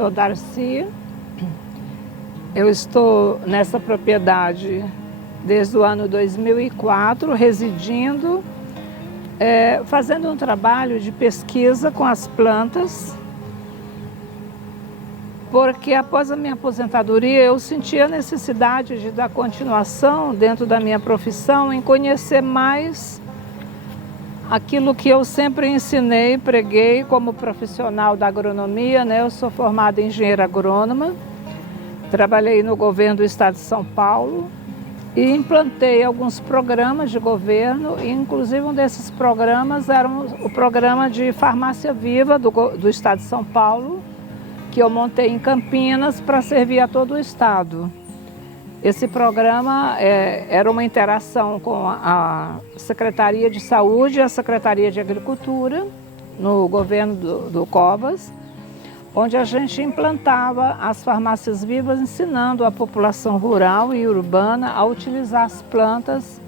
sou Darcy, eu estou nessa propriedade desde o ano 2004, residindo, fazendo um trabalho de pesquisa com as plantas, porque após a minha aposentadoria eu senti a necessidade de dar continuação dentro da minha profissão em conhecer mais aquilo que eu sempre ensinei, preguei como profissional da agronomia, né? Eu sou formada em engenheira agrônoma, trabalhei no governo do estado de São Paulo e implantei alguns programas de governo, e inclusive um desses programas era o programa de farmácia viva do estado de São Paulo, que eu montei em Campinas para servir a todo o estado. Esse programa era uma interação com a Secretaria de Saúde e a Secretaria de Agricultura, no governo do Covas, onde a gente implantava as farmácias vivas, ensinando a população rural e urbana a utilizar as plantas.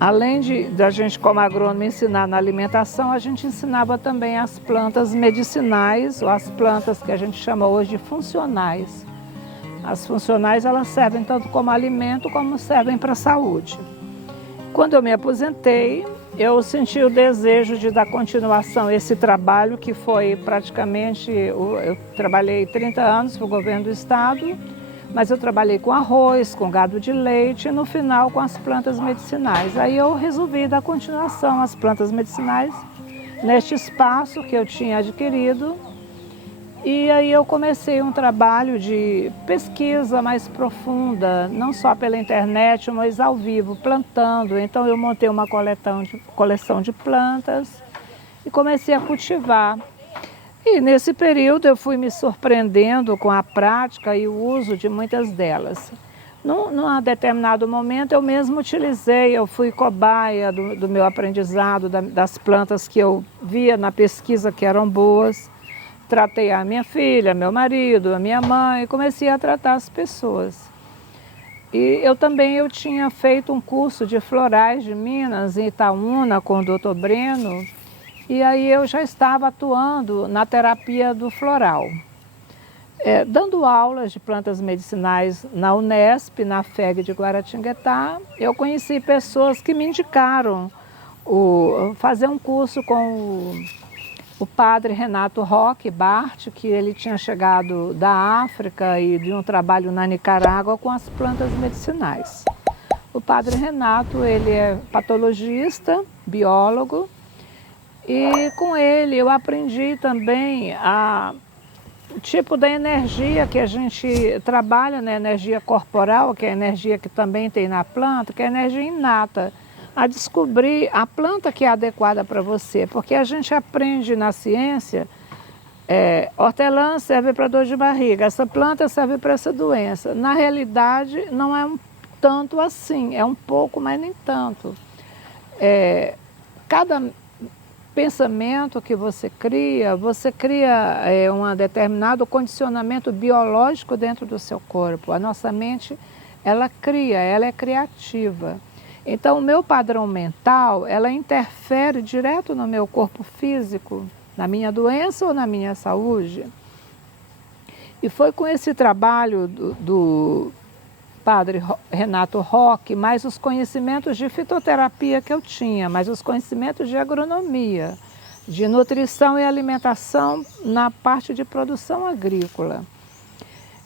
Além da gente, como agrônomo, ensinar na alimentação, a gente ensinava também as plantas medicinais, ou as plantas que a gente chama hoje de funcionais. As funcionais, elas servem tanto como alimento, como servem para a saúde. Quando eu me aposentei, eu senti o desejo de dar continuação a esse trabalho, que foi praticamente, eu trabalhei 30 anos para o governo do estado, mas eu trabalhei com arroz, com gado de leite e no final com as plantas medicinais. Aí eu resolvi dar continuação às plantas medicinais neste espaço que eu tinha adquirido. E aí eu comecei um trabalho de pesquisa mais profunda, não só pela internet, mas ao vivo, plantando. Então eu montei uma coleção de plantas e comecei a cultivar. E nesse período eu fui me surpreendendo com a prática e o uso de muitas delas. Num determinado momento eu mesmo utilizei, eu fui cobaia do meu aprendizado, das plantas que eu via na pesquisa que eram boas. Tratei a minha filha, meu marido, a minha mãe, comecei a tratar as pessoas. E eu tinha feito um curso de florais de Minas, em Itaúna, com o Dr. Breno, e aí eu já estava atuando na terapia do floral. Dando aulas de plantas medicinais na Unesp, na FEG de Guaratinguetá, eu conheci pessoas que me indicaram fazer um curso com o padre Renato Roque Bart, que ele tinha chegado da África e de um trabalho na Nicarágua com as plantas medicinais. O padre Renato, ele é patologista, biólogo, e com ele eu aprendi também o tipo da energia que a gente trabalha, né? Energia corporal, que é a energia que também tem na planta, que é a energia inata, a descobrir a planta que é adequada para você, porque a gente aprende na ciência, hortelã serve para dor de barriga, essa planta serve para essa doença. Na realidade, não é tanto assim, é um pouco, mas nem tanto. Cada pensamento que você cria um determinado condicionamento biológico dentro do seu corpo. A nossa mente, ela é criativa. Então, o meu padrão mental, ela interfere direto no meu corpo físico, na minha doença ou na minha saúde. E foi com esse trabalho do padre Renato Roque, mais os conhecimentos de fitoterapia que eu tinha, mais os conhecimentos de agronomia, de nutrição e alimentação na parte de produção agrícola.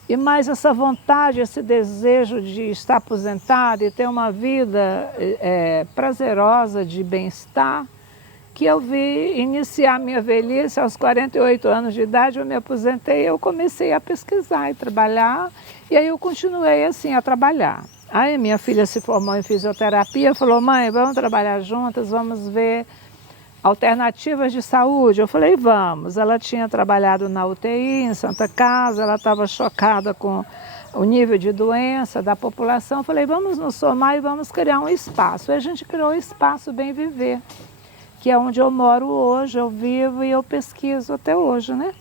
E mais essa vontade, esse desejo de estar aposentada e ter uma vida prazerosa, de bem-estar, que eu vi iniciar minha velhice aos 48 anos de idade. Eu me aposentei, eu comecei a pesquisar e trabalhar, e aí eu continuei assim a trabalhar. Aí minha filha se formou em fisioterapia, falou: mãe, vamos trabalhar juntas, vamos ver alternativas de saúde. Eu falei: vamos. Ela tinha trabalhado na UTI, em Santa Casa, ela estava chocada com o nível de doença da população. Eu falei: vamos nos somar e vamos criar um espaço. E a gente criou o Espaço Bem Viver, que é onde eu moro hoje, eu vivo e eu pesquiso até hoje, né?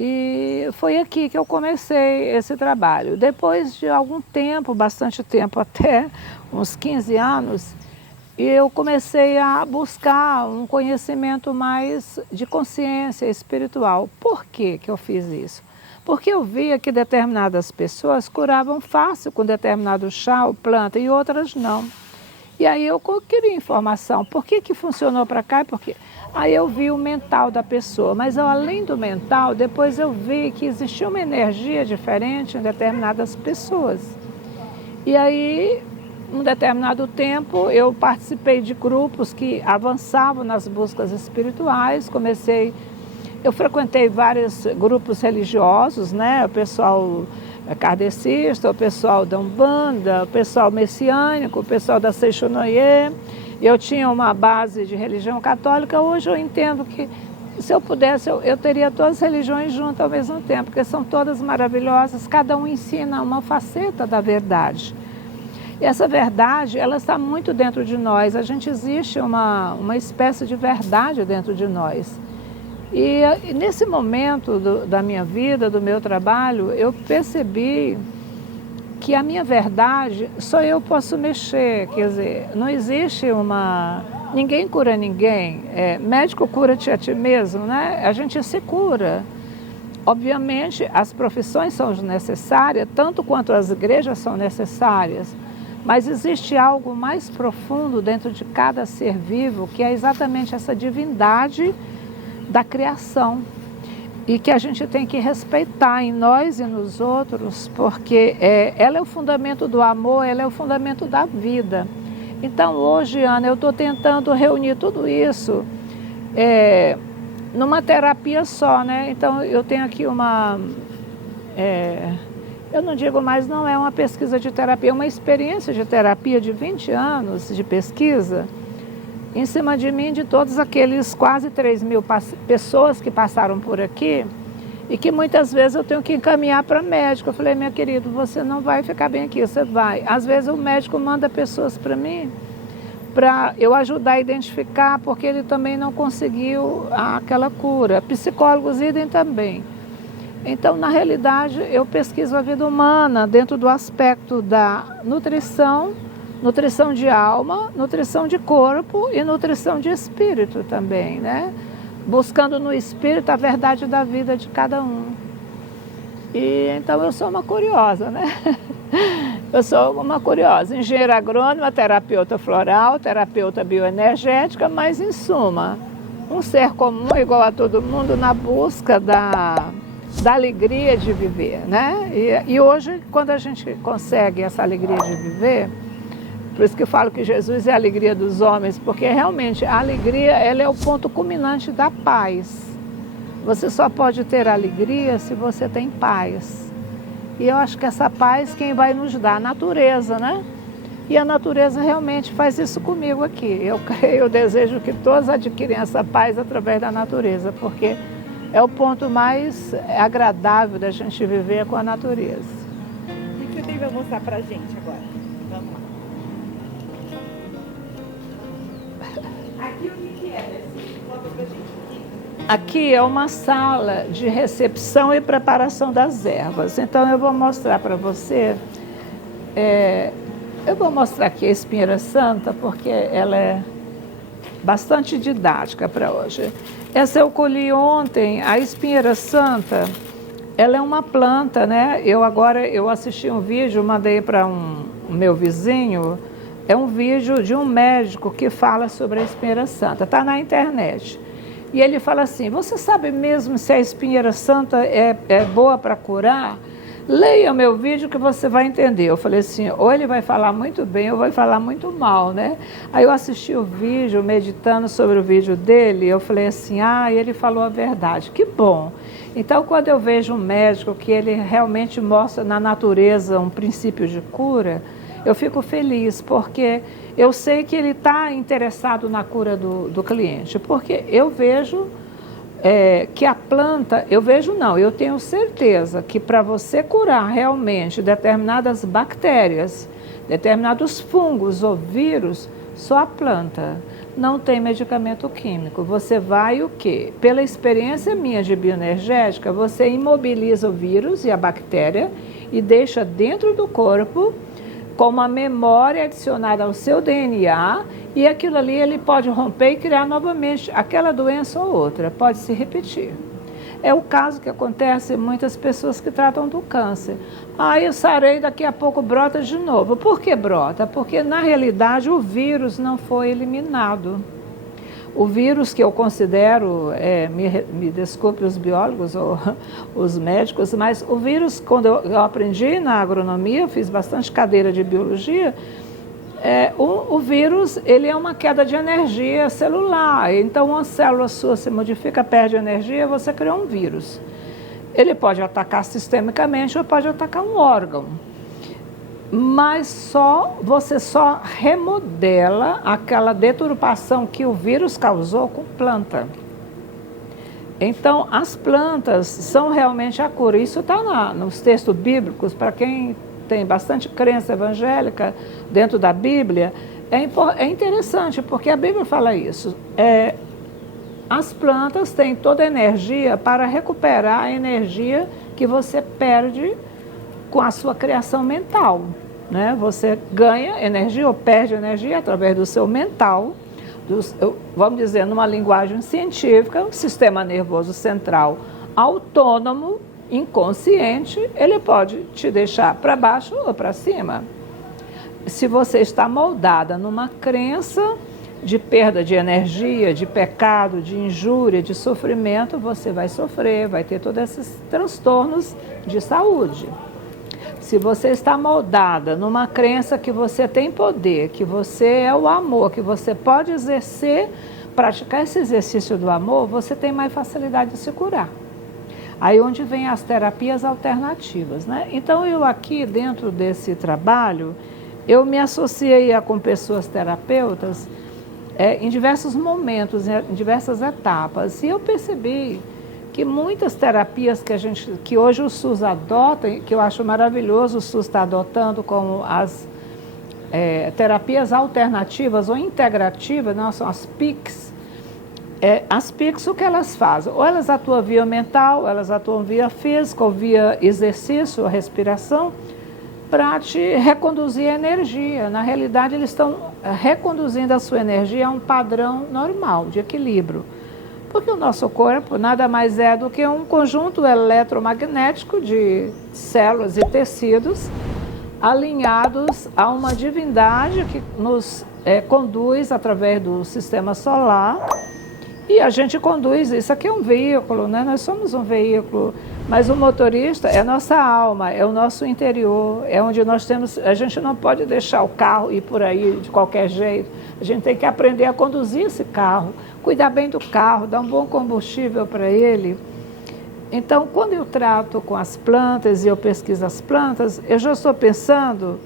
E foi aqui que eu comecei esse trabalho. Depois de algum tempo, bastante tempo, até uns 15 anos, eu comecei a buscar um conhecimento mais de consciência espiritual. Por que que eu fiz isso? Porque eu via que determinadas pessoas curavam fácil com determinado chá ou planta e outras não. E aí eu queria informação, por que que funcionou para cá e por quê? Aí eu vi o mental da pessoa, mas além do mental, depois eu vi que existia uma energia diferente em determinadas pessoas. E aí, um determinado tempo, eu participei de grupos que avançavam nas buscas espirituais, eu frequentei vários grupos religiosos, né? O pessoal kardecista, o pessoal da Umbanda, o pessoal messiânico, o pessoal da Seishonoye. Eu tinha uma base de religião católica. Hoje eu entendo que, se eu pudesse, eu teria todas as religiões juntas ao mesmo tempo, porque são todas maravilhosas, cada um ensina uma faceta da verdade. E essa verdade, ela está muito dentro de nós. A gente existe uma espécie de verdade dentro de nós. E nesse momento da minha vida, do meu trabalho, eu percebi que a minha verdade só eu posso mexer. Quer dizer, não existe ninguém cura ninguém. Médico cura-te a ti mesmo, né? A gente se cura. Obviamente, as profissões são necessárias, tanto quanto as igrejas são necessárias. Mas existe algo mais profundo dentro de cada ser vivo, que é exatamente essa divindade da criação, e que a gente tem que respeitar em nós e nos outros, porque ela é o fundamento do amor, ela é o fundamento da vida. Então hoje, Ana, eu estou tentando reunir tudo isso numa terapia só, né? Então eu tenho aqui eu não digo mais, não é uma pesquisa de terapia, é uma experiência de terapia de 20 anos de pesquisa, em cima de mim, de todos aqueles quase 3.000 pessoas que passaram por aqui, e que muitas vezes eu tenho que encaminhar para médico. Eu falei, meu querido, você não vai ficar bem aqui, você vai. Às vezes o médico manda pessoas para mim, para eu ajudar a identificar, porque ele também não conseguiu aquela cura. Psicólogos idem também. Então, na realidade, eu pesquiso a vida humana dentro do aspecto da nutrição de alma, nutrição de corpo e nutrição de espírito também, né? Buscando no espírito a verdade da vida de cada um. E então eu sou uma curiosa, né? Eu sou uma curiosa, engenheira agrônoma, terapeuta floral, terapeuta bioenergética, mas em suma, um ser comum igual a todo mundo na busca da alegria de viver, né? E hoje, quando a gente consegue essa alegria de viver, por isso que eu falo que Jesus é a alegria dos homens, porque realmente a alegria, ela é o ponto culminante da paz. Você só pode ter alegria se você tem paz. E eu acho que essa paz quem vai nos dar? A natureza, né? E a natureza realmente faz isso comigo aqui. Eu desejo que todos adquirem essa paz através da natureza, porque é o ponto mais agradável da gente viver com a natureza. O que você tem para mostrar para a gente agora? Vamos lá. Aqui o que é? Conta pra gente. Aqui é uma sala de recepção e preparação das ervas. Então eu vou mostrar para você, eu vou mostrar aqui a espinheira santa, porque ela é bastante didática para hoje. Essa eu colhi ontem, a espinheira santa, ela é uma planta, né? Eu assisti um vídeo, mandei para um meu vizinho, é um vídeo de um médico que fala sobre a espinheira santa, está na internet. E ele fala assim, você sabe mesmo se a espinheira santa é boa para curar? Leia meu vídeo que você vai entender. Eu falei assim, ou ele vai falar muito bem ou vai falar muito mal, né? Aí eu assisti o vídeo, meditando sobre o vídeo dele, eu falei assim, ele falou a verdade, que bom. Então, quando eu vejo um médico que ele realmente mostra na natureza um princípio de cura, eu fico feliz, porque eu sei que ele está interessado na cura do cliente, porque eu vejo que a planta, eu tenho certeza que para você curar realmente determinadas bactérias, determinados fungos ou vírus, só a planta. Não tem medicamento químico. Você vai o quê? Pela experiência minha de bioenergética, você imobiliza o vírus e a bactéria e deixa dentro do corpo com uma memória adicionada ao seu DNA, e aquilo ali ele pode romper e criar novamente aquela doença ou outra, pode se repetir. É o caso que acontece em muitas pessoas que tratam do câncer. Aí eu sarei, daqui a pouco brota de novo. Por que brota? Porque na realidade o vírus não foi eliminado. O vírus que eu considero, me desculpe os biólogos ou os médicos, mas o vírus, quando eu aprendi na agronomia, eu fiz bastante cadeira de biologia, o vírus, ele é uma queda de energia celular. Então, uma célula sua se modifica, perde energia, você cria um vírus. Ele pode atacar sistemicamente ou pode atacar um órgão. Mas você só remodela aquela deturpação que o vírus causou com planta. Então, as plantas são realmente a cura. Isso está nos textos bíblicos, para quem tem bastante crença evangélica dentro da Bíblia, é interessante, porque a Bíblia fala isso. As plantas têm toda a energia para recuperar a energia que você perde com a sua criação mental, né? Você ganha energia ou perde energia através do seu mental, vamos dizer, numa linguagem científica, o sistema nervoso central autônomo, inconsciente, ele pode te deixar para baixo ou para cima. Se você está moldada numa crença de perda de energia, de pecado, de injúria, de sofrimento, você vai sofrer, vai ter todos esses transtornos de saúde. Se você está moldada numa crença que você tem poder, que você é o amor, que você pode exercer, praticar esse exercício do amor, você tem mais facilidade de se curar. Aí onde vem as terapias alternativas, né? Então eu aqui dentro desse trabalho, eu me associei com pessoas terapeutas em diversos momentos, em diversas etapas, e eu percebi que muitas terapias que hoje o SUS adota, que eu acho maravilhoso o SUS está adotando como as terapias alternativas ou integrativas, não, são as PICs. As PICs, o que elas fazem? Ou elas atuam via mental, elas atuam via física, ou via exercício, respiração, para te reconduzir a energia. Na realidade, eles estão reconduzindo a sua energia a um padrão normal, de equilíbrio. Porque o nosso corpo nada mais é do que um conjunto eletromagnético de células e tecidos alinhados a uma divindade que nos conduz através do sistema solar. E a gente conduz, isso aqui é um veículo, né? Nós somos um veículo, mas o motorista é a nossa alma, é o nosso interior, é onde nós temos, a gente não pode deixar o carro ir por aí de qualquer jeito, a gente tem que aprender a conduzir esse carro, cuidar bem do carro, dar um bom combustível para ele. Então, quando eu trato com as plantas e eu pesquiso as plantas, eu já estou pensando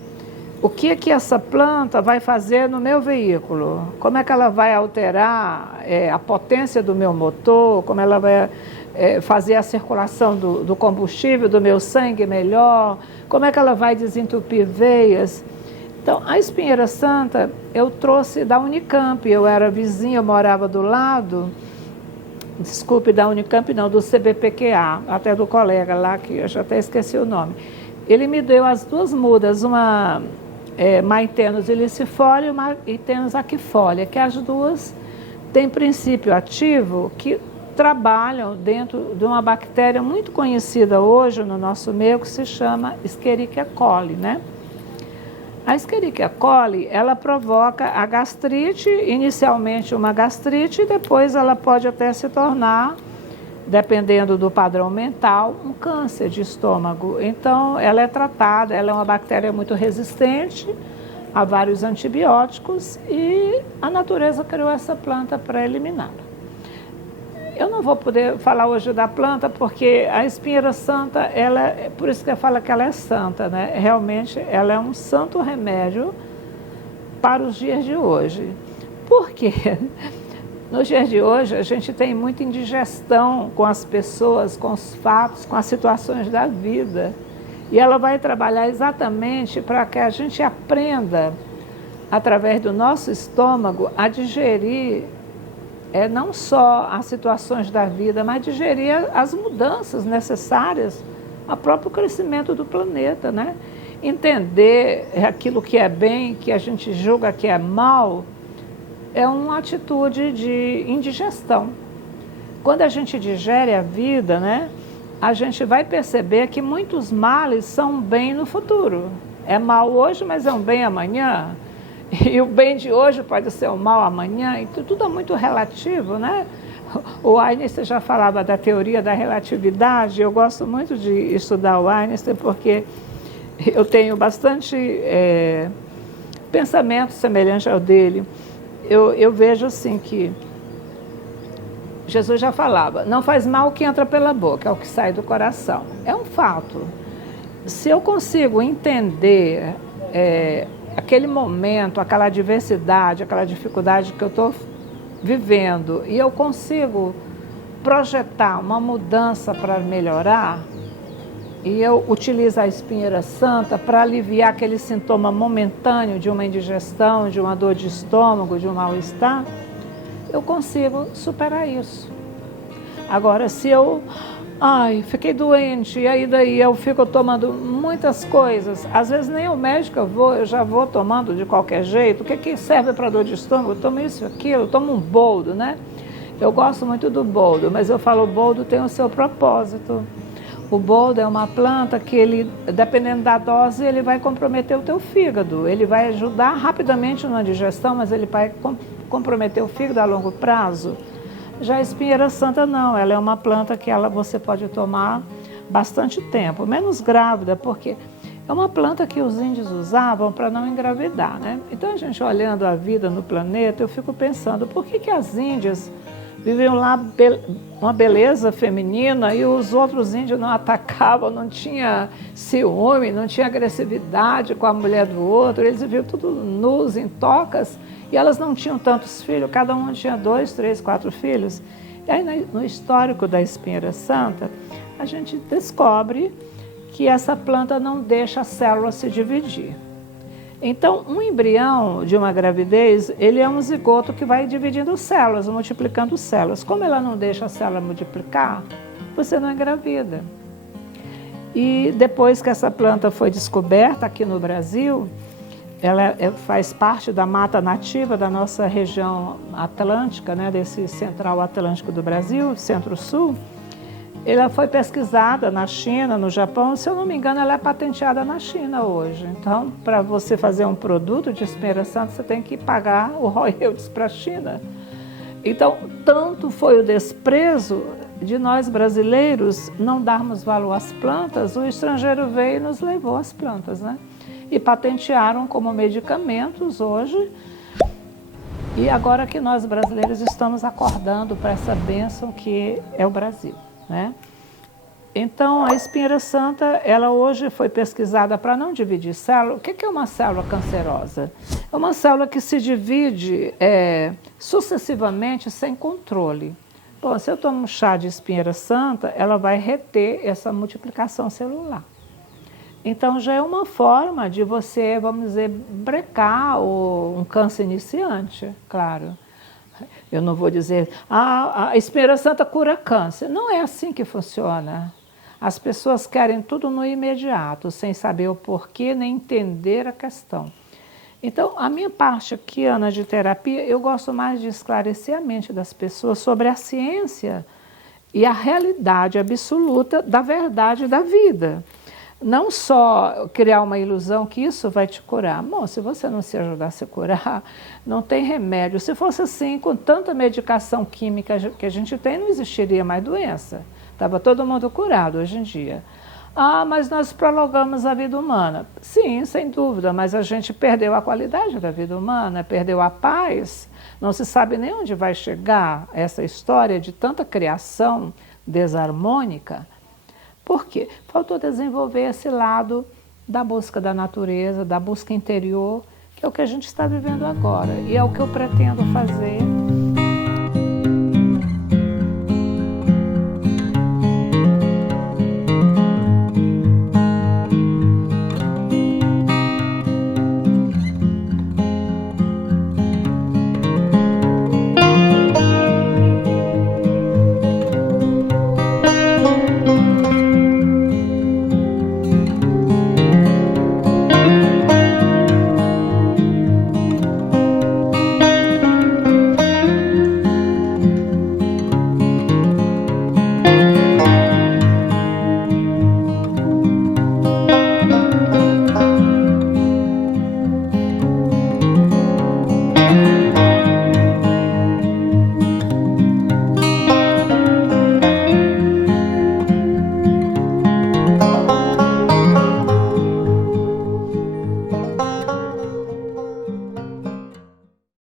o que essa planta vai fazer no meu veículo, como é que ela vai alterar a potência do meu motor, como ela vai fazer a circulação do combustível, do meu sangue melhor, como é que ela vai desentupir veias. Então, a espinheira santa eu trouxe da Unicamp, eu era vizinha, eu morava do lado, desculpe, da Unicamp não, do CBPQA, até do colega lá, que eu já até esqueci o nome. Ele me deu as duas mudas, uma Maitenus ilicifolia e Maitenus aquifolia, que as duas têm princípio ativo que trabalham dentro de uma bactéria muito conhecida hoje no nosso meio, que se chama Escherichia coli, né? A Escherichia coli, ela provoca a gastrite, inicialmente uma gastrite, e depois ela pode até se tornar, dependendo do padrão mental, um câncer de estômago. Então, ela é tratada, ela é uma bactéria muito resistente a vários antibióticos e a natureza criou essa planta para eliminá-la. Eu não vou poder falar hoje da planta, porque a espinheira santa, por isso que eu falo que ela é santa, né? Realmente, ela é um santo remédio para os dias de hoje. Por quê? Nos dias de hoje, a gente tem muita indigestão com as pessoas, com os fatos, com as situações da vida. E ela vai trabalhar exatamente para que a gente aprenda, através do nosso estômago, a digerir não só as situações da vida, mas digerir as mudanças necessárias ao próprio crescimento do planeta, né? Entender aquilo que é bem, que a gente julga que é mal, é uma atitude de indigestão. quando a gente digere a vida, né, a gente vai perceber que muitos males são um bem no futuro. É mal hoje, mas é um bem amanhã. E o bem de hoje pode ser um mal amanhã. Então, tudo é muito relativo, né? O Einstein já falava da teoria da relatividade. Eu gosto muito de estudar o Einstein porque eu tenho bastante pensamento semelhante ao dele. Eu vejo assim que Jesus já falava, não faz mal o que entra pela boca, é o que sai do coração. É um fato. Se eu consigo entender aquele momento, aquela adversidade, aquela dificuldade que eu estou vivendo, e eu consigo projetar uma mudança para melhorar, e eu utilizo a espinheira santa para aliviar aquele sintoma momentâneo de uma indigestão, de uma dor de estômago, de um mal-estar, eu consigo superar isso. Agora, se eu fiquei doente, e aí daí eu fico tomando muitas coisas, às vezes nem ao médico eu já vou tomando de qualquer jeito. O que serve para dor de estômago? Eu tomo isso, aquilo, eu tomo um boldo, né? Eu gosto muito do boldo, mas eu falo, o boldo tem o seu propósito. O boldo é uma planta que ele, dependendo da dose, ele vai comprometer o teu fígado. Ele vai ajudar rapidamente na digestão, mas ele vai comprometer o fígado a longo prazo. Já a espinheira santa não, ela é uma planta que você pode tomar bastante tempo, menos grávida, porque é uma planta que os índios usavam para não engravidar, né? Então a gente olhando a vida no planeta, eu fico pensando, por que as índias viviam lá uma beleza feminina e os outros índios não atacavam, não tinha ciúme, não tinha agressividade com a mulher do outro, eles viviam tudo nus, em tocas, e elas não tinham tantos filhos, cada um tinha 2, 3, 4 filhos. E aí no histórico da espinheira santa, a gente descobre que essa planta não deixa a célula se dividir. Então, um embrião de uma gravidez, ele é um zigoto que vai dividindo células, multiplicando células. Como ela não deixa a célula multiplicar, você não engravida. E depois que essa planta foi descoberta aqui no Brasil, ela faz parte da mata nativa da nossa região atlântica, né, desse central atlântico do Brasil, centro-sul. Ela foi pesquisada na China, no Japão, se eu não me engano, ela é patenteada na China hoje. Então, para você fazer um produto de espinheira santa, você tem que pagar o royalties para a China. Então, tanto foi o desprezo de nós brasileiros não darmos valor às plantas, o estrangeiro veio e nos levou as plantas, né? E patentearam como medicamentos hoje. E agora que nós brasileiros estamos acordando para essa bênção que é o Brasil, né? Então, a espinheira santa, ela hoje foi pesquisada para não dividir célula. O que é uma célula cancerosa? É uma célula que se divide sucessivamente sem controle. Bom, se eu tomo um chá de espinheira santa, ela vai reter essa multiplicação celular. Então, já é uma forma de você, vamos dizer, brecar um câncer iniciante, claro. Eu não vou dizer, a espinheira santa cura câncer. Não é assim que funciona. As pessoas querem tudo no imediato, sem saber o porquê, nem entender a questão. Então, a minha parte aqui, Ana, de terapia, eu gosto mais de esclarecer a mente das pessoas sobre a ciência e a realidade absoluta da verdade da vida. Não só criar uma ilusão que isso vai te curar. Bom, se você não se ajudar a se curar, não tem remédio. Se fosse assim, com tanta medicação química que a gente tem, não existiria mais doença. Estava todo mundo curado hoje em dia. Mas nós prolongamos a vida humana. Sim, sem dúvida, mas a gente perdeu a qualidade da vida humana, perdeu a paz. Não se sabe nem onde vai chegar essa história de tanta criação desarmônica. Por quê? Faltou desenvolver esse lado da busca da natureza, da busca interior, que é o que a gente está vivendo agora. E é o que eu pretendo fazer